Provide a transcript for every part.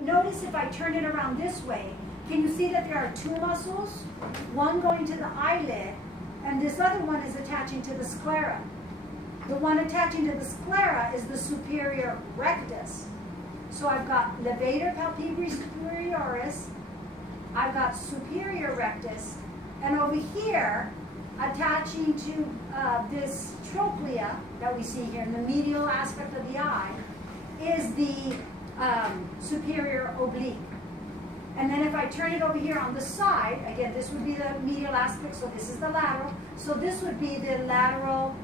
notice if I turn it around this way, can you see that there are two muscles? One going to the eyelid, and this other one is attaching to the sclera. The one attaching to the sclera is the superior rectus. So I've got levator palpebrae superioris, I've got superior rectus, and over here, attaching to this trochlea that we see here in the medial aspect of the eye, is the superior oblique. And then if I turn it over here on the side, again, this would be the medial aspect, so this is the lateral. So this would be the lateral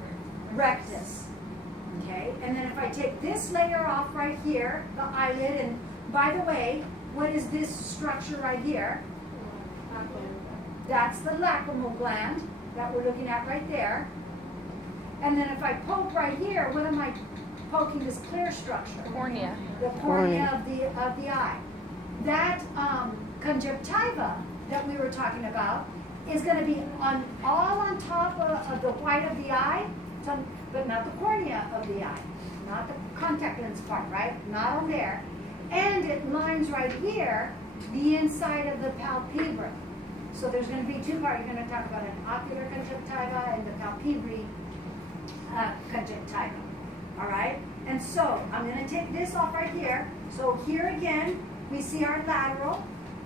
rectus. Okay, and then if I take this layer off right here, the eyelid, and by the way, what is this structure right here? That's the lacrimal gland that we're looking at right there. And then if I poke right here, what am I poking? This clear structure? Cornea. The cornea of the eye. That conjunctiva that we were talking about is going to be all on top of the white of the eye, but not the cornea of the eye, not the contact lens part, right? Not on there. And it lines right here the inside of the palpebra. So there's going to be two parts. You're going to talk about an ocular conjunctiva and the palpebrae conjunctiva. All right? And so I'm going to take this off right here. So here again, we see our lateral.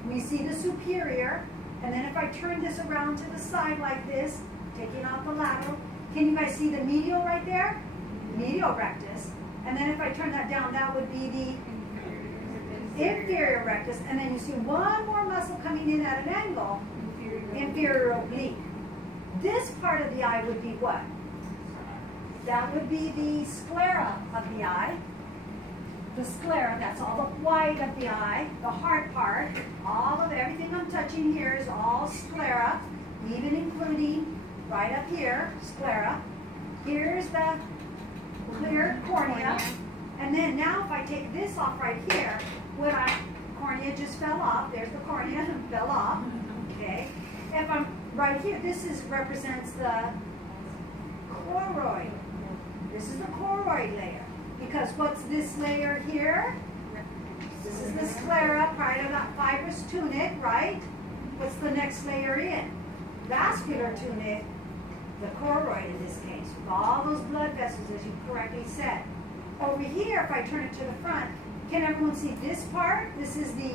We see the superior. And then if I turn this around to the side like this, taking off the lateral, can you guys see the medial right there? Medial rectus. And then if I turn that down, that would be the inferior rectus. And then you see one more muscle coming in at an angle, inferior oblique. This part of the eye would be what? That would be the sclera of the eye. The sclera, that's all the white of the eye, the hard part. All of everything I'm touching here is all sclera, even including right up here, sclera. Here's the clear cornea. And then now if I take this off right here, cornea just fell off. There's the cornea, fell off. Okay. If I'm right here, this represents the choroid. This is the choroid layer. Because what's this layer here? This is the sclera, part of that fibrous tunic, right? What's the next layer in? Vascular tunic, the choroid in this case, with all those blood vessels, as you correctly said. Over here, if I turn it to the front, can everyone see this part? This is the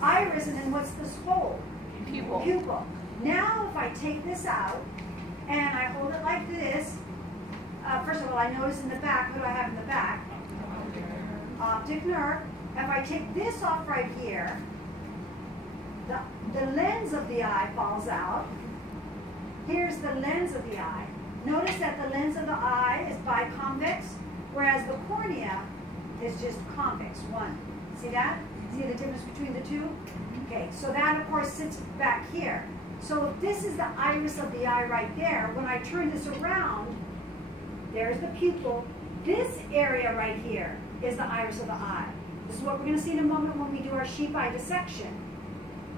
iris, and then what's the skull? Pupil. Pupil. Now, if I take this out and I hold it like this, first of all, I notice in the back, what do I have in the back? Optic nerve. If I take this off right here, the lens of the eye falls out. Here's the lens of the eye. Notice that the lens of the eye is biconvex, whereas the cornea is just convex, one. See that? See the difference between the two? Okay, so that, of course, sits back here. So if this is the iris of the eye right there, when I turn this around, there's the pupil. This area right here is the iris of the eye. This is what we're going to see in a moment when we do our sheep eye dissection.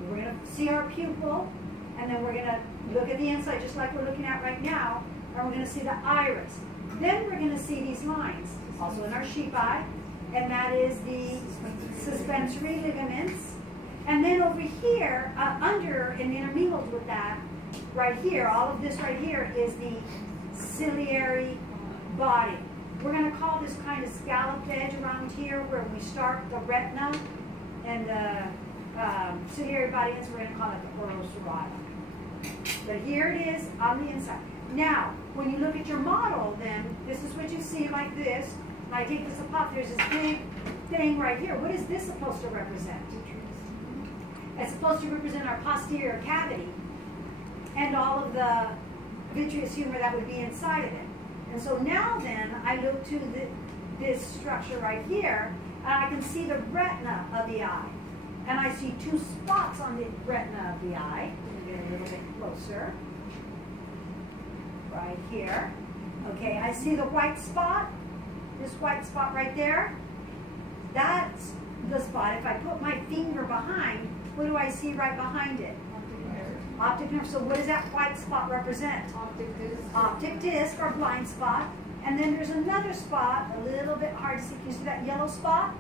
We're going to see our pupil, and then we're going to look at the inside just like we're looking at right now, and we're going to see the iris. Then we're going to see these lines, also in our sheep eye, and that is the suspensory ligaments. And then over here, under and intermingled with that, right here, all of this right here is the ciliary body. We're going to call this kind of scalloped edge around here where we start the retina and the ciliary body, and so we're going to call it the oral serrata. But here it is on the inside. Now, when you look at your model, then, this is what you see like this. And I take this apart, there's this big thing right here. What is this supposed to represent? It's supposed to represent our posterior cavity and all of the vitreous humor that would be inside of it. And so now then, I look to this structure right here, and I can see the retina of the eye. And I see two spots on the retina of the eye. Let me get a little bit closer. Right here. Okay, I see the white spot. This white spot right there. That's the spot. If I put my finger behind, what do I see right behind it? Optic nerve. So what does that white spot represent? Optic disc. Optic disc, or blind spot. And then there's another spot, a little bit hard to see. Can you see that yellow spot?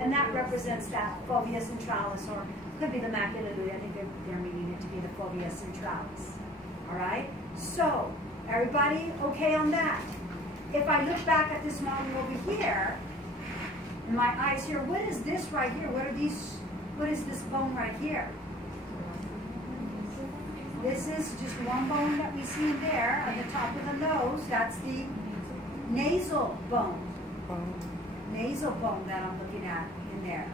And that represents that fovea centralis, or could be the macula. I think they're meaning it to be the fovea centralis. All right? So, everybody okay on that? If I look back at this model over here, in my eyes here, what is this right here? What is this bone right here? This is just one bone that we see there at the top of the nose. That's the nasal bone. Nasal bone that I'm looking at in there.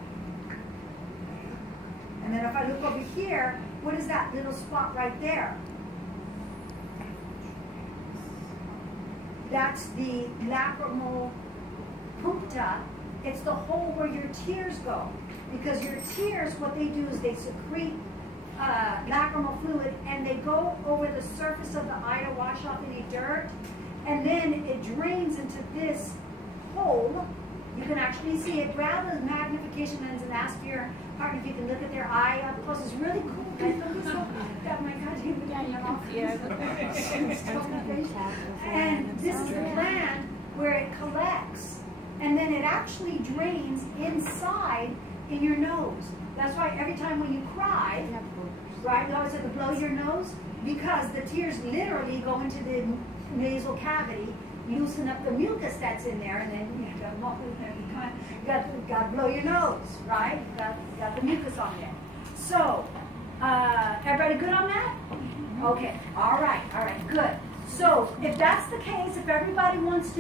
And then if I look over here, what is that little spot right there? That's the lacrimal puncta. It's the hole where your tears go. Because your tears, what they do is they secrete lacrimal fluid, and they go over the surface of the eye to wash off any dirt, and then it drains into this hole. You can actually see it. Grab a magnification lens and ask your partner if you can look at their eye up close. It's really cool. I feel this so, oh my God, you and this is the gland where it collects, and then it actually drains inside in your nose. That's why every time when you cry, right, you always have to blow your nose, because the tears literally go into the nasal cavity, loosen up the mucus that's in there, and then you got to blow your nose, right? Got the mucus on there. So, everybody good on that? Okay, all right, good. So, if that's the case, if everybody wants to